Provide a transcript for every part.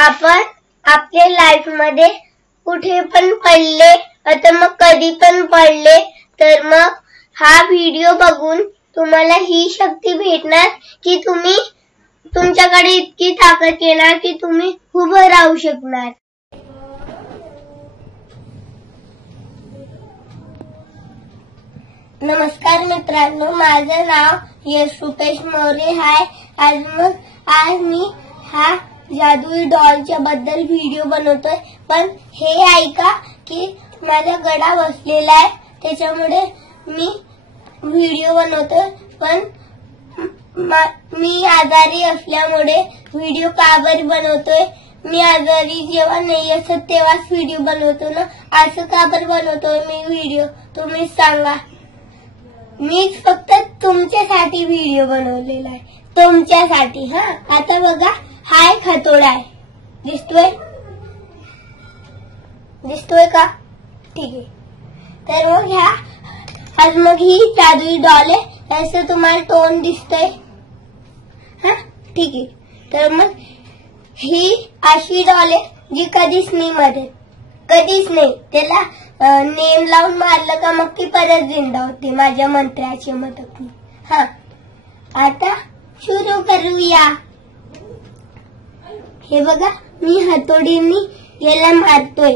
आपण आपल्या लाईफ मध्ये कुठे पण पडले आता मग कधी पण पडले तर मग हा व्हिडिओ बघून तुम्हाला ही शक्ती भेटणार की तुम्ही तुमच्याकडे इतकी ताकद येणार की तुम्ही उभं राहू शकणार। नमस्कार मित्रांनो, माझं नाव यश रुपेश मोरे आहे। आज मी हा जादुई डॉलच्या बद्दल व्हिडिओ बनवतोय। पण हे ऐका की माझा गळा बसलेला आहे त्याच्यामुळे मी व्हिडिओ बनवतोय। पण मी आजारी असल्यामुळे व्हिडिओ का बरं बनवतोय? मी आजारी जेव्हा नाही असत तेव्हाच व्हिडिओ बनवतो ना, असं का बरं बनवतोय मी व्हिडिओ तुम्ही सांगा। मी फक्त तुमच्यासाठी व्हिडिओ बनवलेला आहे, तुमच्यासाठी। आता बघा, हा एक हातोडा आहे, दिसतोय का? ठीक आहे। तर मग ही जादुई डॉल आहे, असं तुम्हाला टोन दिसतंय? ठीक आहे। तर मग ही अशी डॉल आहे जी कधीच नाही मरत, कधीच नाही। त्याला नेम लावून मारलं का मग ती परत जिंदा होते माझ्या मंत्राच्या मदतीने। आता सुरू करूया। हे बघा, मी हातोडीने याला मारतोय,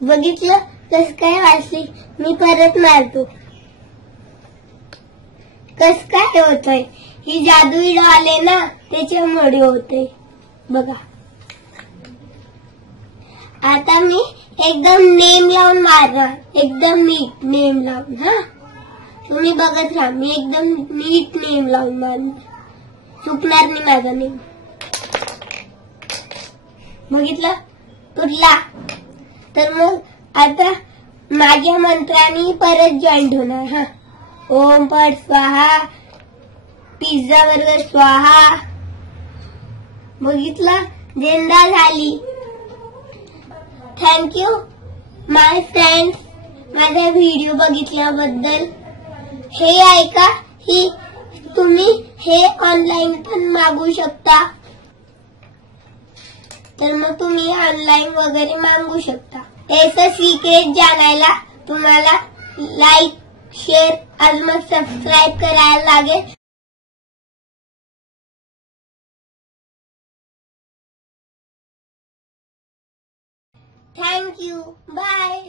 बघितलं कस काय वाचली? मी परत मारतो, कस काय होतंय? ही जादुई डॉल आहे ना, त्याच्यामुळे होतंय बघा। आता मी एकदम नेम लावून मारणार, एकदम नीट नेम लावून। तुम्ही बघत राहा, मी एकदम नीट नेम लावून मारणार, चुकणार नाही माझा नेम। बघितलं? तुटला। तर मग आता माझ्या मंत्राने परत जॉईंट होणार। ओम पट स्वाहा, पिझ्झा बर्गर स्वाहा। बघितलं? जिंदा झाली। थँक्यू माय फ्रेंड्स, माझा व्हिडिओ बघितल्याबद्दल। हे ऐका, ही तुम्ही हे ऑनलाईन पण मागू शकता, तर मग तुम्ही ऑनलाईन वगैरे मागू शकता। ऐसा सिक्रेट जानायला तुम्हाला लाईक, शेअर आणि मग सबस्क्राईब करायला लागेल। Thank you, bye.